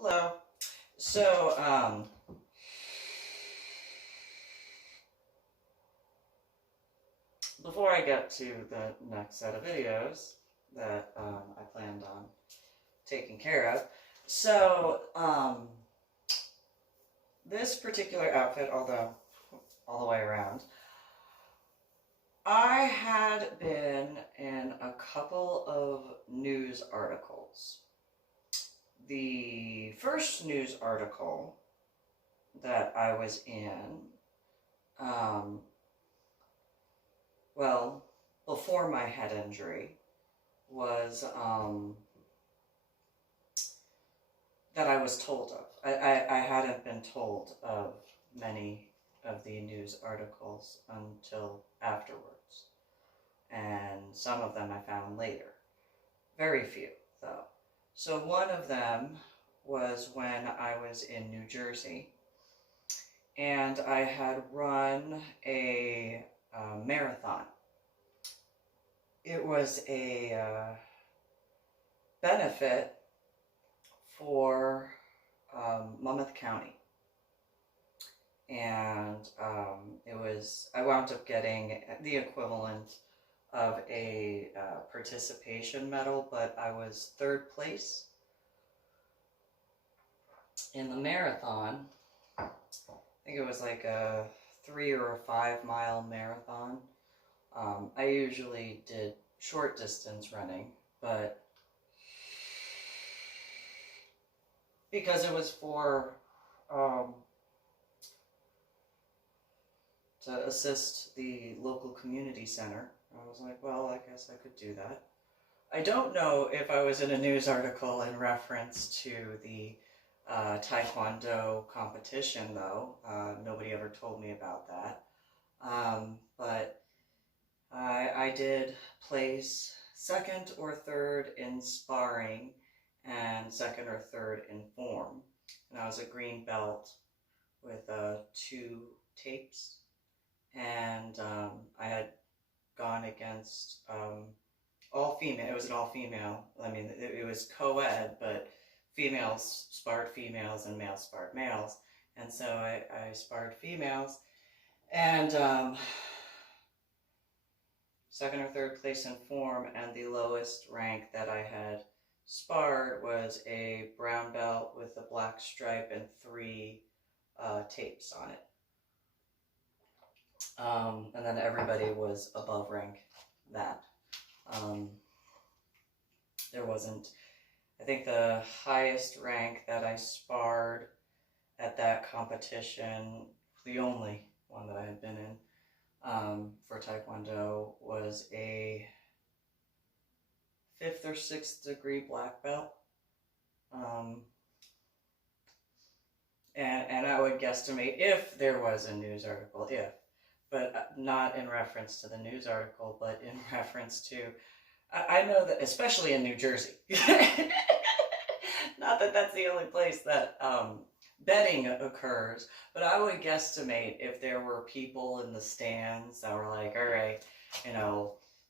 Hello. So, before I get to the next set of videos that I planned on taking care of, so, this particular outfit, although all the way around, I had been in a couple of news articles. The first news article that I was in, um, well, before my head injury, was that I was told of. I hadn't been told of many of the news articles until afterwards. And some of them I found later. Very few, though. So one of them was when I was in New Jersey, and I had run a marathon. It was a benefit for Monmouth County. And I wound up getting the equivalent of a participation medal, but I was third place in the marathon. I think it was like a 3 or a 5 mile marathon. I usually did short distance running, but because it was for to assist the local community center, I was like, well, I guess I could do that. I don't know if I was in a news article in reference to the Taekwondo competition, though. Nobody ever told me about that. But I did place second or third in sparring and second or third in form. And I was a green belt with 2 tapes. And I had gone against all female. It was an all female. I mean, it was co-ed, but females sparred females and males sparred males. And so I sparred females. And second or third place in form, and the lowest rank that I had sparred was a brown belt with a black stripe and 3 tapes on it. And then everybody was above rank that. There wasn't, I think the highest rank that I sparred at that competition, the only one that I had been in for Taekwondo, was a 5th or 6th degree black belt. And I would guesstimate, if there was a news article, but not in reference to the news article, but in reference to, I know that, especially in New Jersey, not that that's the only place that betting occurs, but I would guesstimate if there were people in the stands that were like, all right,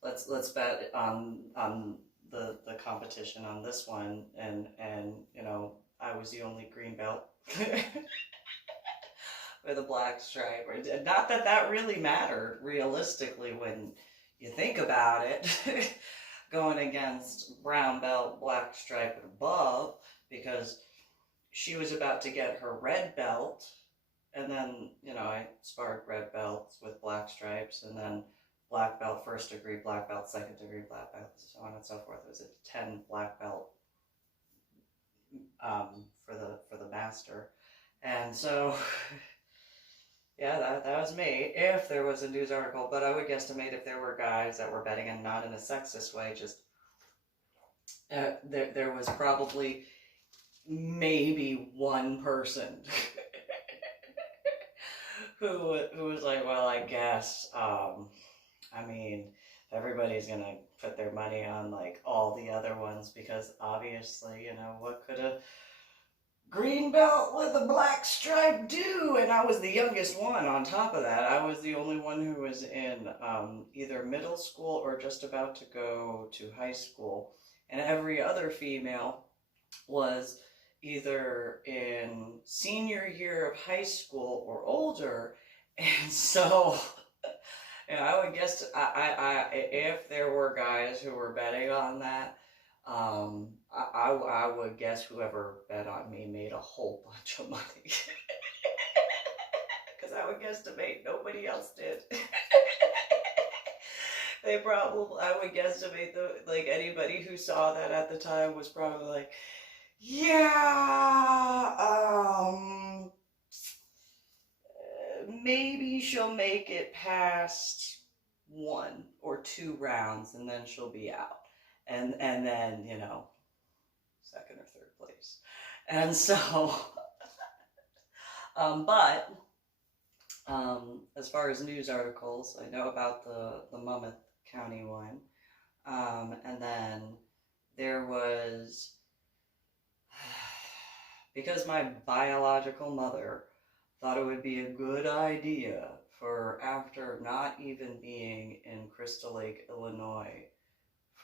let's bet on the competition on this one, and I was the only green belt with a black stripe. Not that that really mattered realistically when you think about it, going against brown belt, black stripe, and above, because she was about to get her red belt, and then, I sparred red belts with black stripes, and then black belt, 1st degree, black belt, 2nd degree, black belt, so on and so forth. It was a 10 black belt for the master. And so, yeah, that was me, if there was a news article. But I would guesstimate if there were guys that were betting, and not in a sexist way, just there was probably maybe one person who was like, well, I guess, I mean, everybody's gonna put their money on like all the other ones, because obviously, what could a green belt with a black stripe do? And I was the youngest one on top of that. I was the only one who was in either middle school or just about to go to high school. And every other female was either in senior year of high school or older. And so, I would guess if there were guys who were betting on that, I would guess whoever bet on me made a whole bunch of money. Because I would guesstimate nobody else did. I would guesstimate like anybody who saw that at the time was probably like, yeah, maybe she'll make it past 1 or 2 rounds and then she'll be out. And then, second or third place. And so, but as far as news articles, I know about the Monmouth County one. And then there was, because my biological mother thought it would be a good idea for, after not even being in Crystal Lake, Illinois,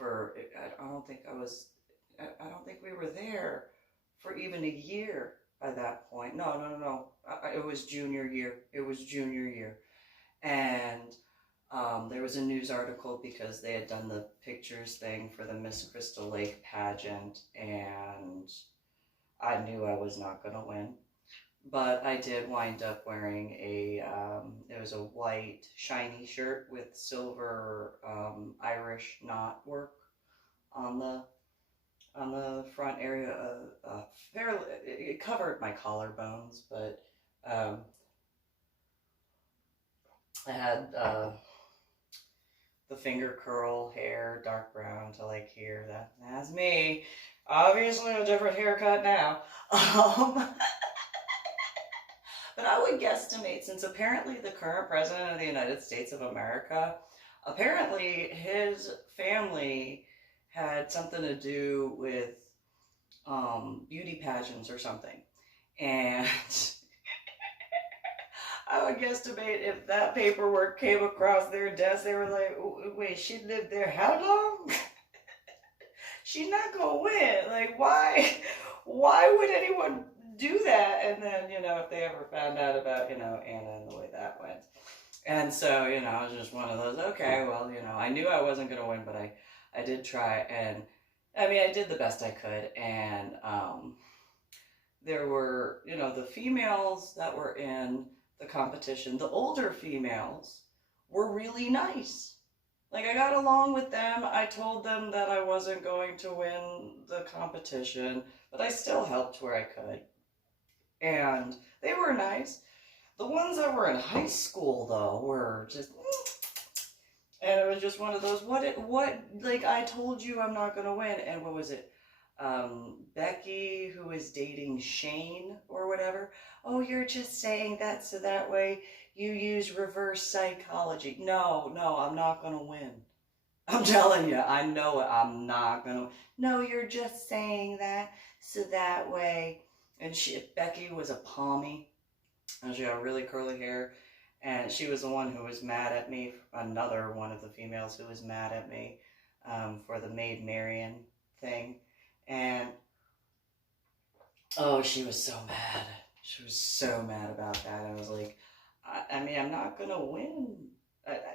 I don't think we were there for even a year at that point. No. It was junior year. And there was a news article because they had done the pictures thing for the Miss Crystal Lake pageant, and I knew I was not going to win. But I did wind up wearing it was a white shiny shirt with silver Irish knot work on the front area. Fairly, it covered my collarbones, but I had the finger curl hair, dark brown to like here. That's me. Obviously a different haircut now. But I would guesstimate, since apparently the current president of the United States of America, apparently his family had something to do with beauty pageants or something. And I would guesstimate if that paperwork came across their desk, they were like, wait, she lived there how long? She's not gonna win. Like, why would anyone do that? And then, if they ever found out about, Anna and the way that went. And so, it was just one of those, okay, well, I knew I wasn't going to win, but I did try. And, I did the best I could. And there were, the females that were in the competition, the older females were really nice. Like, I got along with them. I told them that I wasn't going to win the competition, but I still helped where I could. And they were nice. The ones that were in high school, though, were just, and it was just one of those, like, I told you I'm not going to win. And what was it? Becky, who was dating Shane or whatever. Oh, you're just saying that so that way you use reverse psychology. No, I'm not going to win. I'm telling you, I know it. I'm not going to. No, you're just saying that so that way. And Becky was a palmy, and she had really curly hair, and she was the one who was mad at me, another one of the females who was mad at me for the Maid Marian thing. And, oh, she was so mad. She was so mad about that. I was like, I'm not going to win.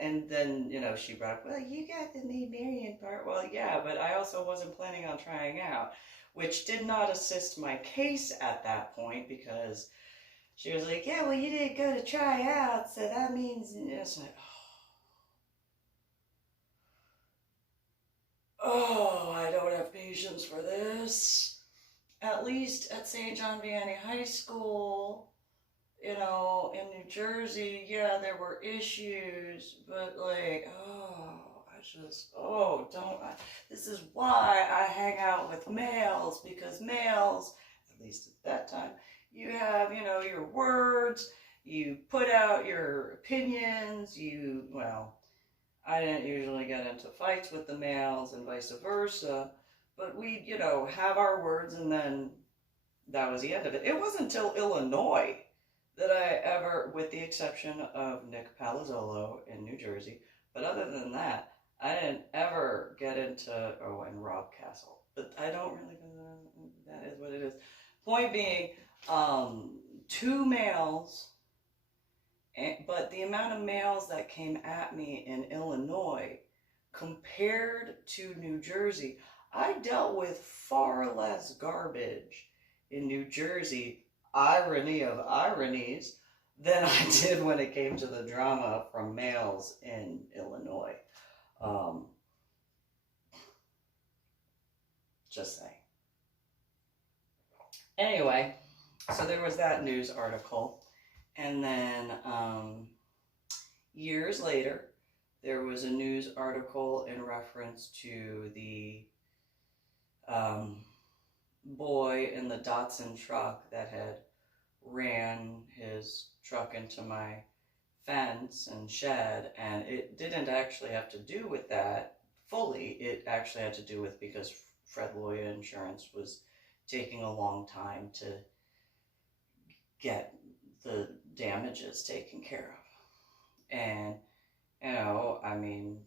And then, she brought up, well, you got the Maid Marian part. Well, yeah, but I also wasn't planning on trying out, which did not assist my case at that point, because she was like, yeah, well, you didn't go to try out, so that means, it's like, oh, I don't have patience for this. At least at St. John Vianney High School, in New Jersey, yeah, there were issues, but like, this is why I hang out with males, because males, at least at that time, you have, your words, you put out your opinions, I didn't usually get into fights with the males and vice versa, but we, have our words, and then that was the end of it. It wasn't until Illinois that I ever, with the exception of Nick Palazzolo in New Jersey, but other than that, I didn't ever get into, and Rob Castle, but I don't really, that is what it is. Point being, 2 males, but the amount of males that came at me in Illinois compared to New Jersey, I dealt with far less garbage in New Jersey, irony of ironies, than I did when it came to the drama from males in Illinois. Um, just saying. Anyway, so there was that news article. And then years later, there was a news article in reference to the boy in the Datsun truck that had ran his truck into my fence and shed, and it didn't actually have to do with that fully. It actually had to do with because Fred Loya Insurance was taking a long time to get the damages taken care of. And, you know, I mean,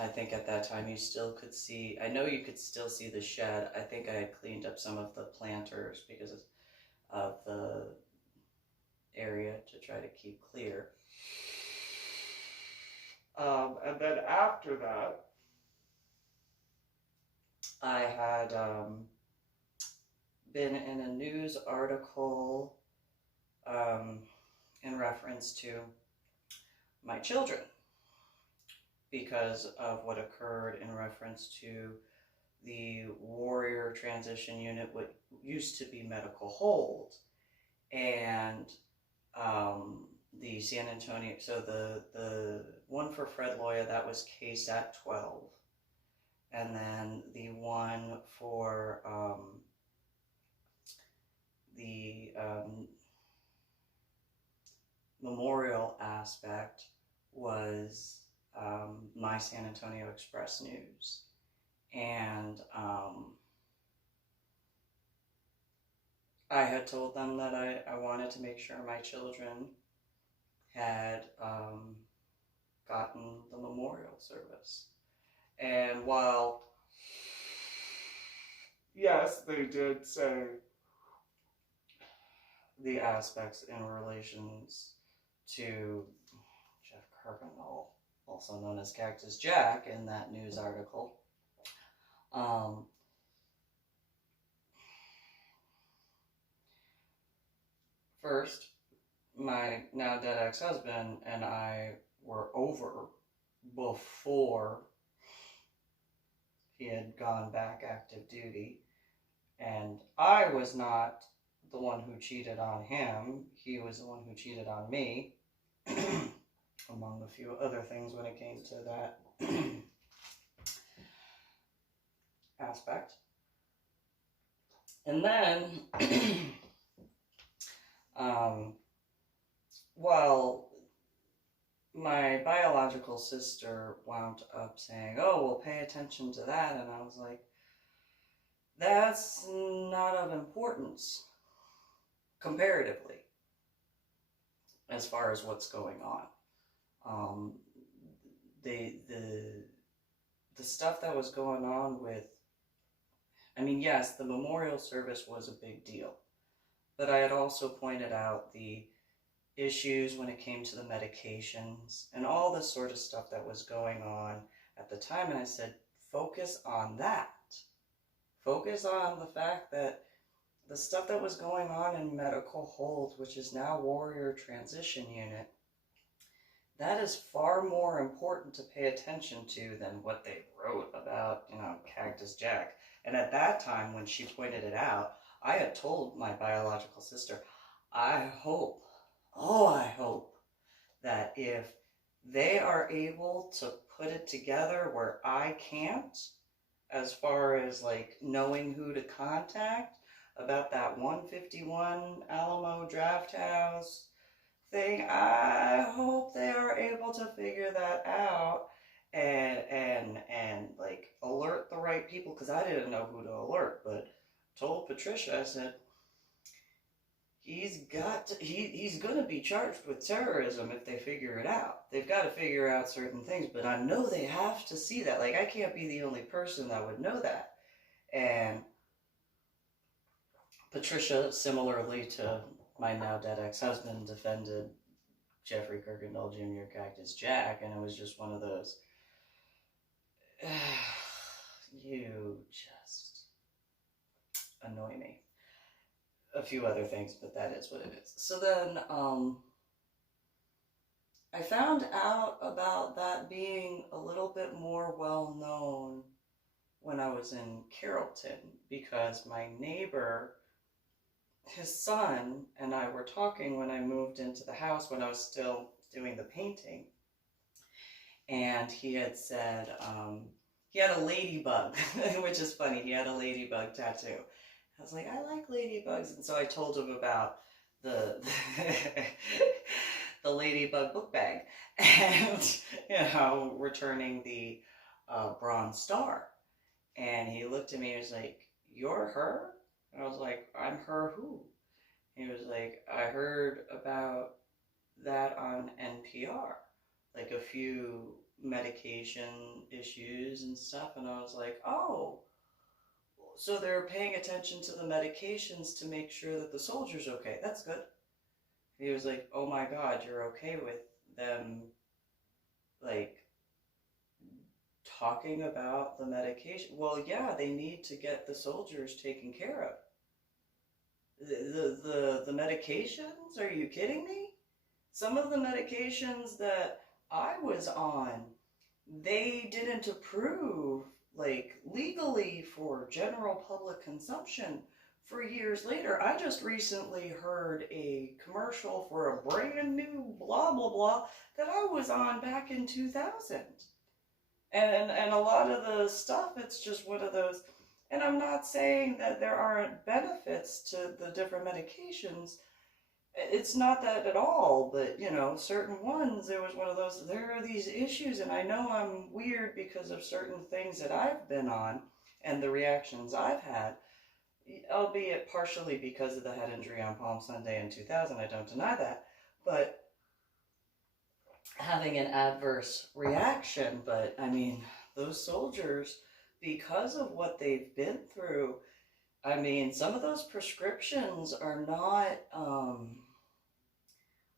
I think at that time you still could see, I know you could still see the shed. I think I had cleaned up some of the planters because of the area to try to keep clear. And then after that, I had been in a news article in reference to my children because of what occurred in reference to the Warrior Transition Unit, what used to be medical hold, and the San Antonio, so the one for Fred Loya, that was KSAT 12, and then the one for the memorial aspect was My San Antonio Express News. And I had told them that I wanted to make sure my children had gotten the memorial service. And while, yes, they did say the aspects in relations to Jeff Kirkendall, also known as Cactus Jack, in that news article. First, my now dead ex-husband and I were over before he had gone back active duty, and I was not the one who cheated on him. He was the one who cheated on me, among a few other things when it came to that aspect. And then, well, my biological sister wound up saying, oh, well, pay attention to that. And I was like, that's not of importance comparatively as far as what's going on. The stuff that was going on with, I mean, yes, the memorial service was a big deal, but I had also pointed out the issues when it came to the medications and all this sort of stuff that was going on at the time. And I said, focus on that. Focus on the fact that the stuff that was going on in medical hold, which is now Warrior Transition Unit, that is far more important to pay attention to than what they wrote about, you know, Cactus Jack. And at that time, when she pointed it out, I had told my biological sister, I hope that if they are able to put it together where I can't, as far as like knowing who to contact about that 151 Alamo Draft House thing, I hope they are able to figure that out and like alert the right people, because I didn't know who to alert, but told Patricia, I said, he's going to be charged with terrorism if they figure it out. They've got to figure out certain things, but I know they have to see that. Like, I can't be the only person that would know that. And Patricia, similarly to my now dead ex-husband, defended Jeffrey Kirkendall Jr., Cactus Jack, and it was just one of those, you just annoy me. A few other things, but that is what it is. So then, I found out about that being a little bit more well known when I was in Carrollton, because my neighbor, his son, and I were talking when I moved into the house when I was still doing the painting. And he had said, he had a ladybug, which is funny. He had a ladybug tattoo. I was like, I like ladybugs. And so I told him about the the ladybug book bag and, returning the bronze star. And he looked at me and was like, you're her? And I was like, I'm her who? He was like, I heard about that on NPR, like a few medication issues and stuff. And I was like, oh, so they're paying attention to the medications to make sure that the soldier's okay. That's good. He was like, oh my God, you're okay with them, like, talking about the medication? Well, yeah, they need to get the soldiers taken care of. The medications? Are you kidding me? Some of the medications that I was on, they didn't approve, like, legally for general public consumption for years later. I just recently heard a commercial for a brand new blah, blah, blah that I was on back in 2000. And a lot of the stuff, it's just one of those, and I'm not saying that there aren't benefits to the different medications. It's not that at all, but, certain ones, it was one of those, there are these issues, and I know I'm weird because of certain things that I've been on and the reactions I've had, albeit partially because of the head injury on Palm Sunday in 2000, I don't deny that, but having an adverse reaction. But I mean, those soldiers, because of what they've been through, I mean, some of those prescriptions are not,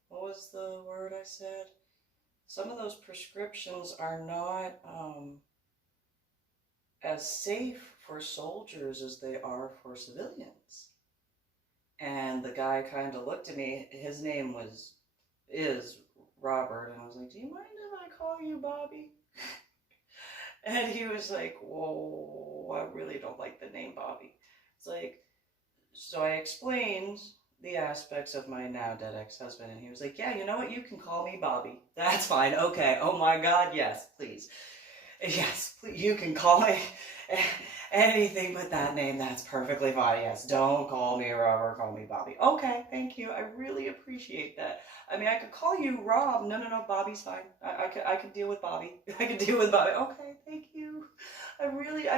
what was the word I said? Some of those prescriptions are not as safe for soldiers as they are for civilians. And the guy kind of looked at me. His name is Robert, and I was like, do you mind if I call you Bobby? And he was like, whoa, I really don't like the name Bobby. It's like, so I explained the aspects of my now dead ex-husband, and he was like, yeah, you know what, you can call me Bobby. That's fine, okay, oh my God, yes, please. Yes, please, you can call me anything but that name, that's perfectly fine. Yes, don't call me Robert, call me Bobby. Okay, thank you, I really appreciate that. I mean, I could call you Rob. No, Bobby's fine. I could deal with Bobby. I could deal with Bobby. Okay, thank you. I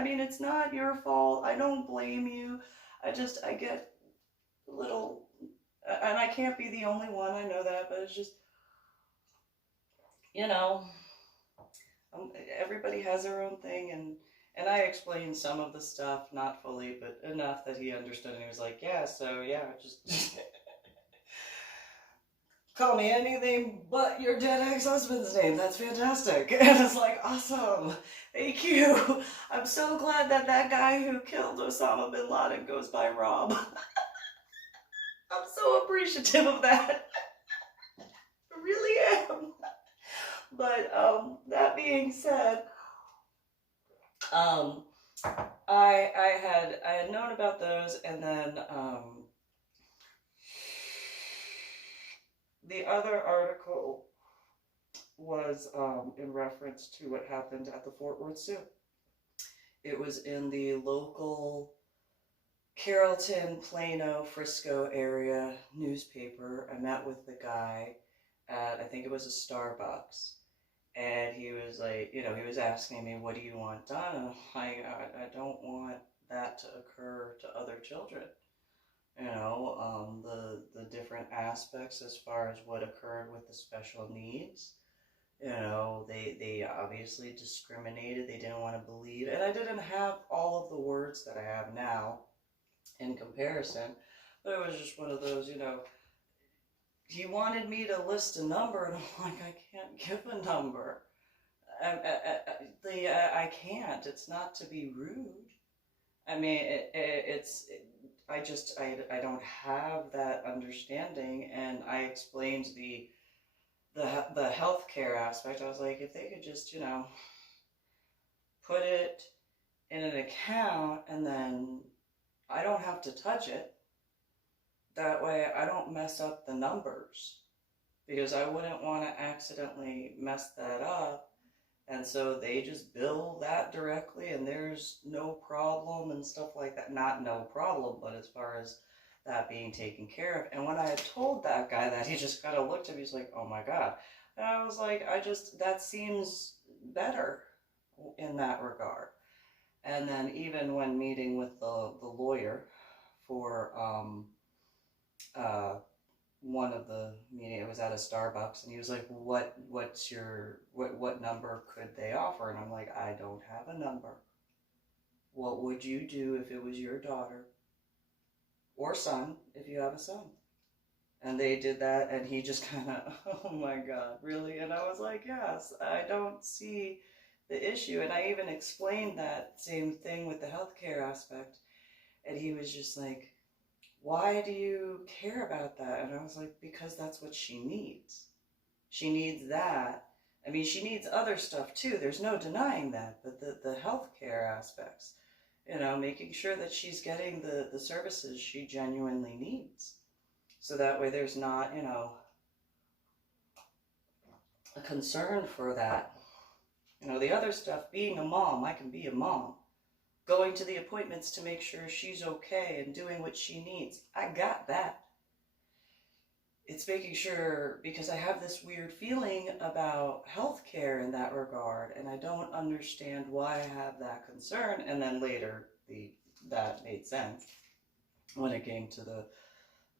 mean, it's not your fault. I don't blame you. I get a little, and I can't be the only one, I know that, but it's just, everybody has their own thing, and I explained some of the stuff, not fully, but enough that he understood, and he was like, yeah, so, yeah, just call me anything but your dead ex-husband's name. That's fantastic. And it's like, awesome. Thank you. I'm so glad that guy who killed Osama bin Laden goes by Rob. I'm so appreciative of that. I really am. But that being said, I had known about those, and then the other article was in reference to what happened at the Fort Worth Zoo. It was in the local Carrollton, Plano, Frisco area newspaper. I met with the guy at, I think it was a Starbucks, and he was like, he was asking me, what do you want done? And I'm like, I don't want that to occur to other children. The different aspects as far as what occurred with the special needs. You know, they obviously discriminated. They didn't want to believe. And I didn't have all of the words that I have now in comparison. But it was just one of those, you know, he wanted me to list a number, and I'm like, I can't give a number. I can't. It's not to be rude. I mean, I don't have that understanding, and I explained the healthcare aspect. I was like, if they could just, you know, put it in an account, and then I don't have to touch it. That way, I don't mess up the numbers, because I wouldn't want to accidentally mess that up. And so they just bill that directly, and there's no problem and stuff like that. Not no problem, but as far as that being taken care of. And when I had told that guy that, he just kind of looked at me, he's like, oh my God. And I was like, that seems better in that regard. And then even when meeting with the lawyer for one of the meeting, it was at a Starbucks, and he was like, what number could they offer? And I'm like, I don't have a number. What would you do if it was your daughter or son, if you have a son? And they did that, and he just kind of, oh my God, really? And I was like, yes, I don't see the issue. And I even explained that same thing with the healthcare aspect, and he was just like, why do you care about that? And I was like, because that's what she needs. She needs that. I mean, she needs other stuff too. There's no denying that. But the healthcare aspects, you know, making sure that she's getting the services she genuinely needs. So that way there's not, you know, a concern for that. You know, the other stuff, being a mom, I can be a mom. Going to the appointments to make sure she's okay and doing what she needs. I got that. It's making sure, because I have this weird feeling about healthcare in that regard, and I don't understand why I have that concern. And then later, that made sense when it came to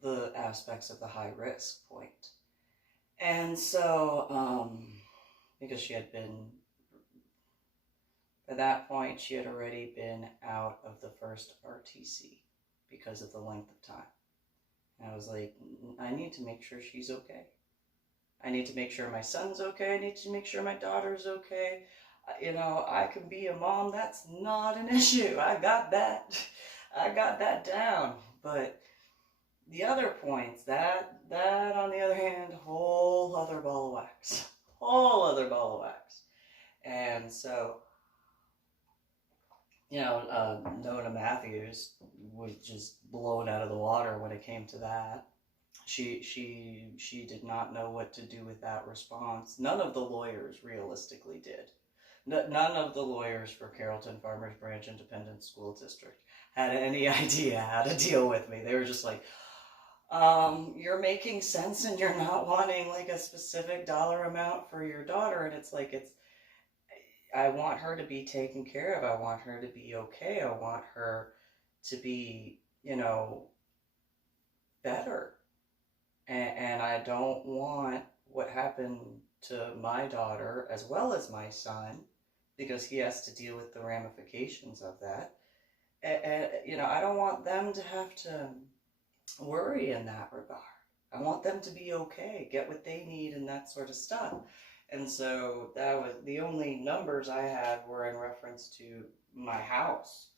the aspects of the high risk point. And so, because she had been, at that point, she had already been out of the first RTC because of the length of time. And I was like, I need to make sure she's okay. I need to make sure my son's okay. I need to make sure my daughter's okay. You know, I can be a mom. That's not an issue. I got that. I got that down. But the other points, that on the other hand, whole other ball of wax. Whole other ball of wax. And so, you know, Nona Matthews was just blown out of the water when it came to that. She did not know what to do with that response. None of the lawyers realistically did. None of the lawyers for Carrollton Farmers Branch Independent School District had any idea how to deal with me. They were just like, you're making sense, and you're not wanting like a specific dollar amount for your daughter. And it's like, I want her to be taken care of. I want her to be okay. I want her to be, you know, better. And I don't want what happened to my daughter as well as my son, because he has to deal with the ramifications of that. And you know, I don't want them to have to worry in that regard. I want them to be okay, get what they need and that sort of stuff. And so that was the only numbers I had were in reference to my house.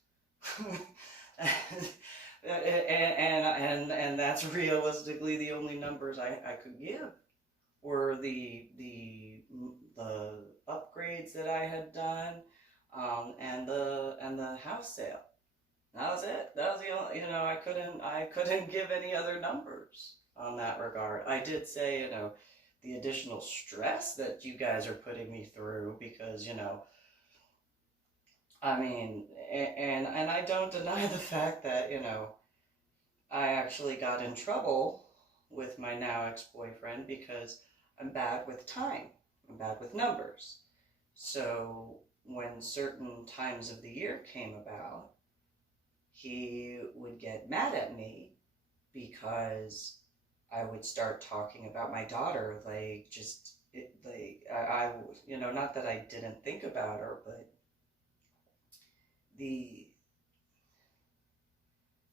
and that's realistically the only numbers I could give were the upgrades that I had done, and the house sale. That was it. That was the only, you know, I couldn't give any other numbers on that regard. I did say, you know, the additional stress that you guys are putting me through, because, you know, I mean, and I don't deny the fact that, you know, I actually got in trouble with my now ex-boyfriend because I'm bad with time. I'm bad with numbers. So when certain times of the year came about, he would get mad at me because I would start talking about my daughter, like, just you know, not that I didn't think about her, but the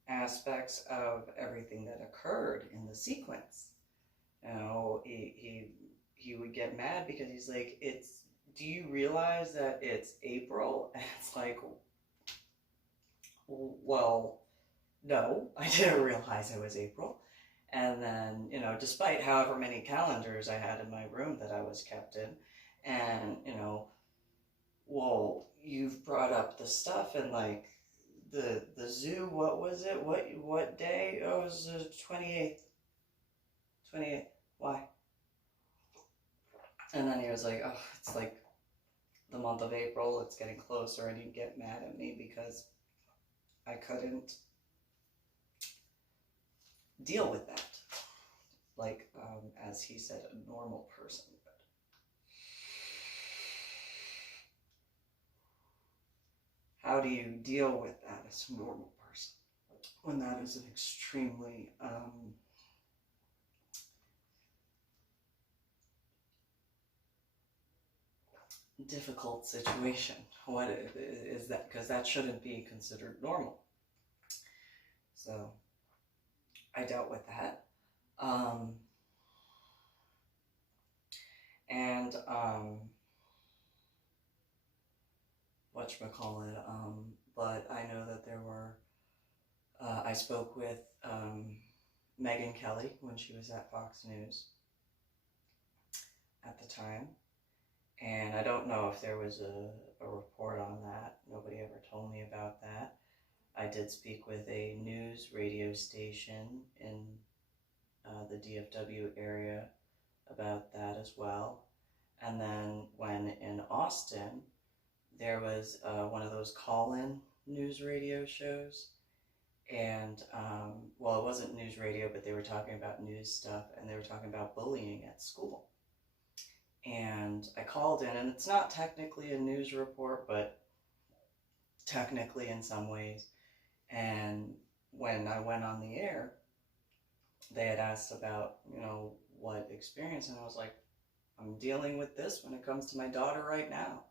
aspects of everything that occurred in the sequence. You know, he would get mad because he's like, do you realize that it's April? And it's like, well, no, I didn't realize it was April. And then, you know, despite however many calendars I had in my room that I was kept in, and, you know, well, you've brought up the stuff and like the zoo, what was it? What day? Oh, it was the 28th. 28th. Why? And then he was like, oh, it's like the month of April, it's getting closer, and he'd get mad at me because I couldn't deal with that. Like, as he said, a normal person would. How do you deal with that as a normal person when that is an extremely difficult situation? What is that? Because that shouldn't be considered normal. So I dealt with that. And whatchamacallit, but I know that there were, I spoke with Megyn Kelly when she was at Fox News at the time, and I don't know if there was a report on that. Nobody ever told me about that. I did speak with a news radio station in the DFW area about that as well. And then when in Austin, there was one of those call-in news radio shows. And, well, it wasn't news radio, but they were talking about news stuff, and they were talking about bullying at school. And I called in, and it's not technically a news report, but technically in some ways. And when I went on the air, they had asked about, you know, what experience, and I was like, I'm dealing with this when it comes to my daughter right now.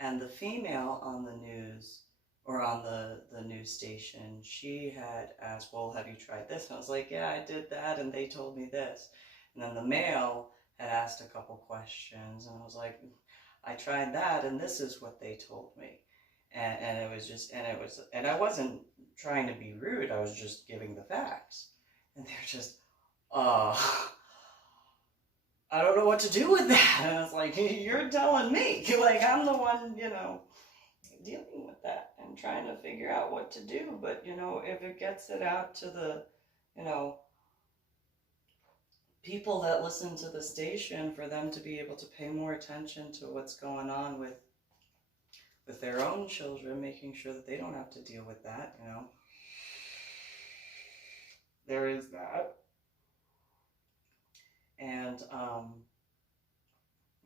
And the female on the news, or on the news station, she had asked, well, have you tried this? And I was like, yeah, I did that, and they told me this. And then the male had asked a couple questions, and I was like, I tried that, and this is what they told me. And it was just, and I wasn't trying to be rude, I was just giving the facts. And they're just, I don't know what to do with that. And I was like, you're telling me. Like, I'm the one, you know, dealing with that and trying to figure out what to do. But, you know, if it gets it out to the, you know, people that listen to the station, for them to be able to pay more attention to what's going on with their own children, making sure that they don't have to deal with that, you know. There is that. And,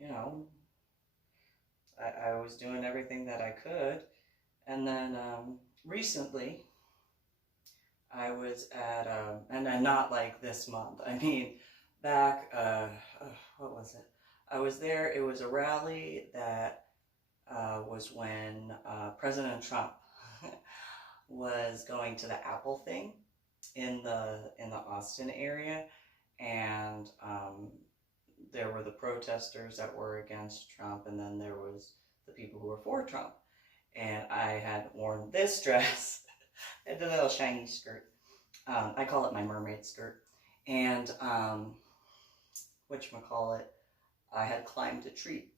you know, I was doing everything that I could. And then recently, I was at, and not like this month, I mean, back, what was it? I was there, it was a rally that was when President Trump was going to the Apple thing in the Austin area. And there were the protesters that were against Trump, and then there was the people who were for Trump. And I had worn this dress, the little shiny skirt. I call it my mermaid skirt. And whatchamacallit, I had climbed a tree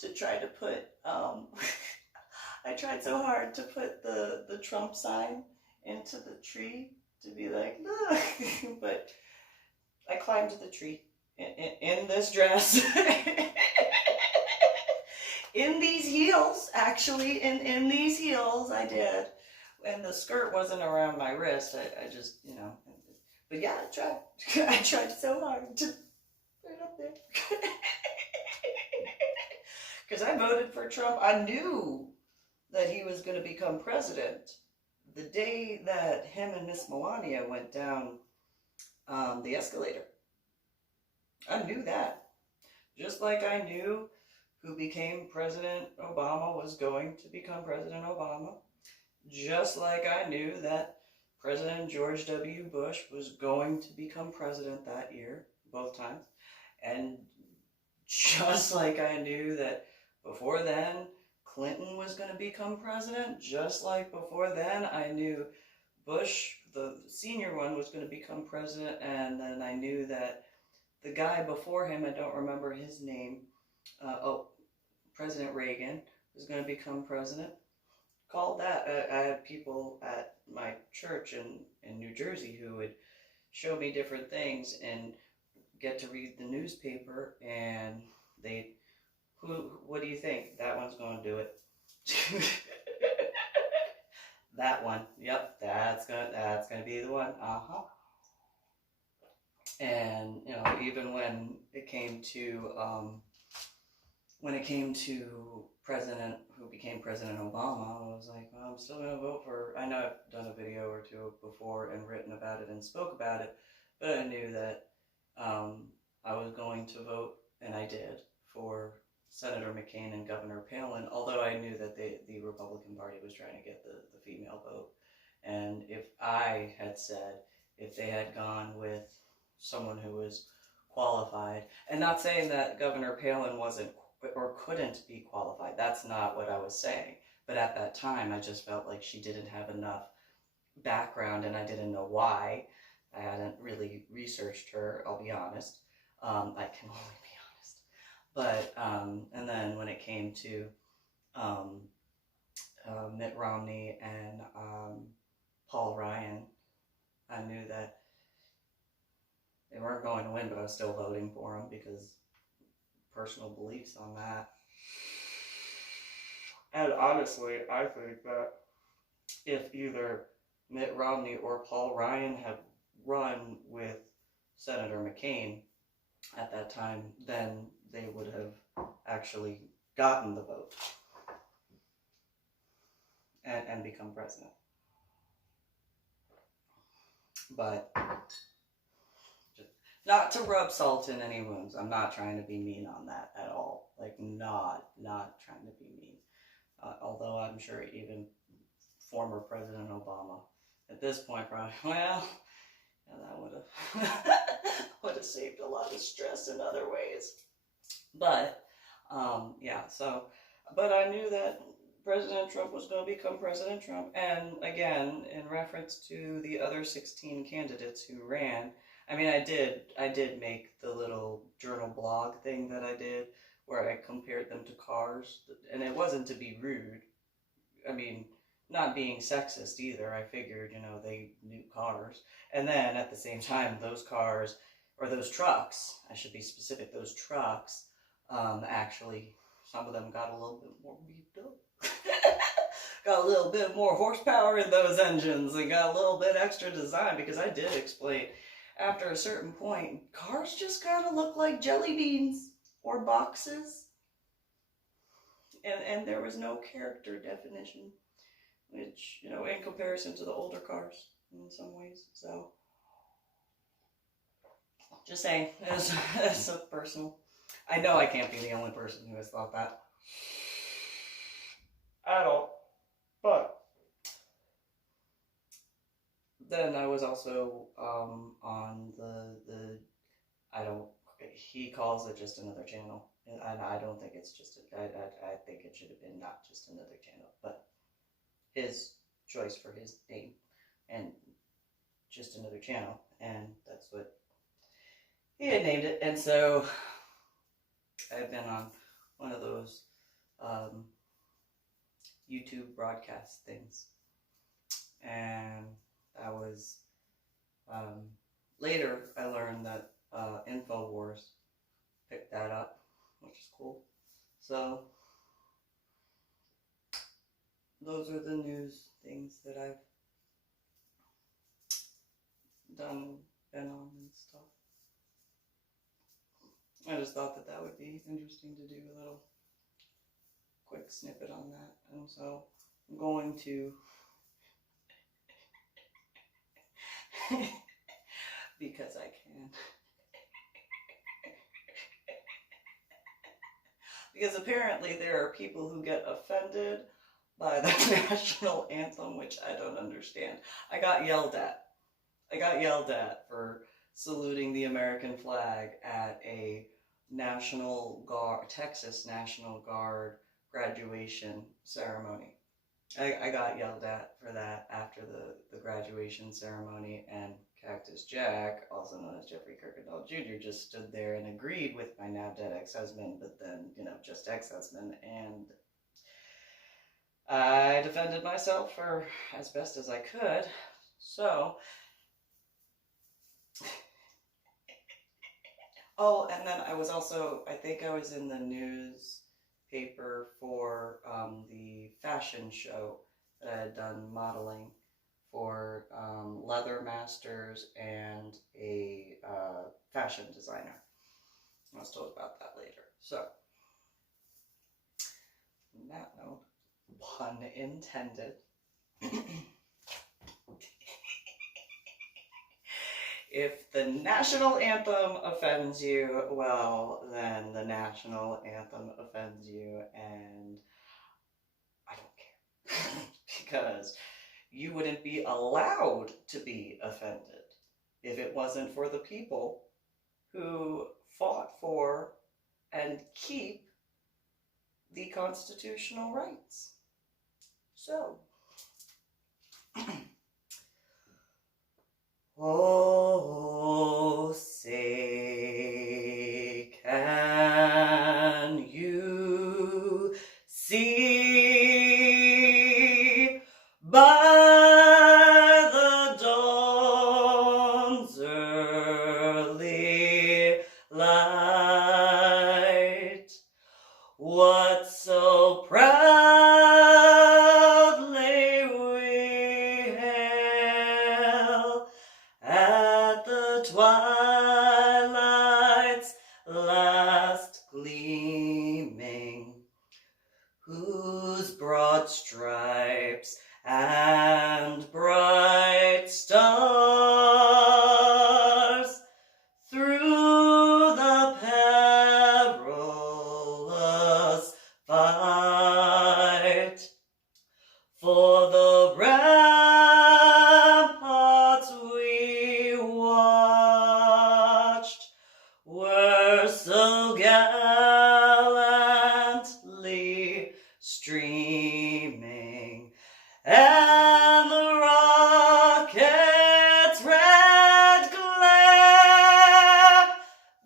to try to put, I tried so hard to put the Trump sign into the tree, to be like, look, but I climbed the tree in this dress, in these heels, actually, in these heels I did, and the skirt wasn't around my wrist, I just, you know, but yeah, I tried, I tried so hard to put it up there, because I voted for Trump. I knew that he was going to become president. The day that him and Miss Melania went down the escalator, I knew that. Just like I knew who became President Obama was going to become President Obama. Just like I knew that President George W. Bush was going to become president that year, both times. And just like I knew that before then, Clinton was going to become president, just like before then, I knew Bush, the senior one, was going to become president, and then I knew that the guy before him, I don't remember his name, President Reagan, was going to become president. Called that. I had people at my church in New Jersey who would show me different things and get to read the newspaper, and they, what do you think? That one's going to do it. That one. Yep, that's gonna be the one. And you know, even when it came to President who became President Obama, I was like, well, I'm still gonna vote for. I know I've done a video or two before and written about it and spoke about it, but I knew that I was going to vote, and I did, for Senator McCain and Governor Palin, although I knew that the Republican Party was trying to get the female vote. And if I had said, if they had gone with someone who was qualified, and not saying that Governor Palin wasn't or couldn't be qualified, that's not what I was saying, but at that time I just felt like she didn't have enough background, and I didn't know why. I hadn't really researched her, I'll be honest. I can only be honest. But, and then when it came to Mitt Romney and Paul Ryan, I knew that they weren't going to win, but I was still voting for them because personal beliefs on that. And honestly, I think that if either Mitt Romney or Paul Ryan had run with Senator McCain at that time, then they would have actually gotten the vote and become president. But just not to rub salt in any wounds. I'm not trying to be mean on that at all. Like, not trying to be mean. Although I'm sure even former President Obama at this point probably, well, yeah, that would have saved a lot of stress in other ways. But yeah, so, but I knew that President Trump was going to become President Trump. And again, in reference to the other 16 candidates who ran, I mean, I did make the little journal blog thing that I did where I compared them to cars, and it wasn't to be rude. I mean, not being sexist either. I figured, you know, they knew cars. And then at the same time, those cars, or those trucks, I should be specific, those trucks, actually, some of them got a little bit more beefed up. Got a little bit more horsepower in those engines and got a little bit extra design, because I did explain, after a certain point, cars just kind of look like jelly beans or boxes. And there was no character definition, which, you know, in comparison to the older cars in some ways. So, just saying, it's so personal. I know I can't be the only person who has thought that at all. But then I was also on the he calls it just another channel, and I don't think it's just I think it should have been not just another channel, but his choice for his name, and just another channel, and that's what he had named it. And so I've been on one of those YouTube broadcast things, and that was later I learned that InfoWars picked that up, which is cool. So those are the news things that I've done, been on and stuff. I just thought that that would be interesting to do a little quick snippet on that, and so I'm going to because I can. Because apparently there are people who get offended by the national anthem, which I don't understand. I got yelled at. I got yelled at for saluting the American flag at a Texas National Guard graduation ceremony. I got yelled at for that after the graduation ceremony, and Cactus Jack, also known as Jeffrey Kirkendall Jr., just stood there and agreed with my now dead ex-husband, but then, just ex-husband, and I defended myself for as best as I could. So, oh, and then I think I was in the newspaper for the fashion show that I had done modeling for Leather Masters and a fashion designer. I was told about that later. So, on that note, pun intended. If the national anthem offends you, well, then the national anthem offends you, and I don't care. Because you wouldn't be allowed to be offended if it wasn't for the people who fought for and keep the constitutional rights. So, oh, say, can you see by the dawn's early light what so proudly we hailed at the twilight's last gleaming, whose broad stripes and bright stars through the perilous fight for the ramparts we watched were so gallantly streaming, and the rocket's red glare,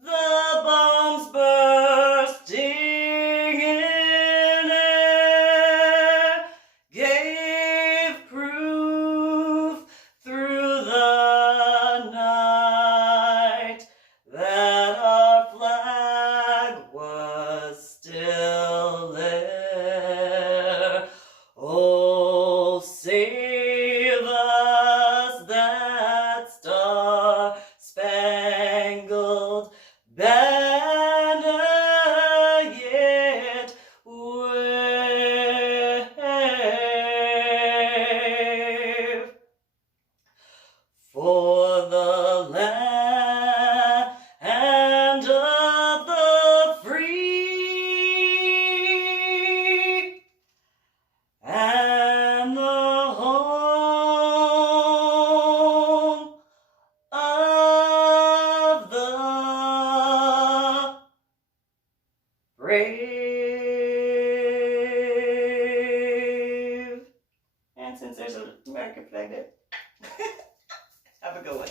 the bombs bursting in air, gave proof through the night that our flag was still there. Oh, save us that star-spangled banner yet wave, for the land of the free and the home of the brave. And since there's an American flag there, have a good one.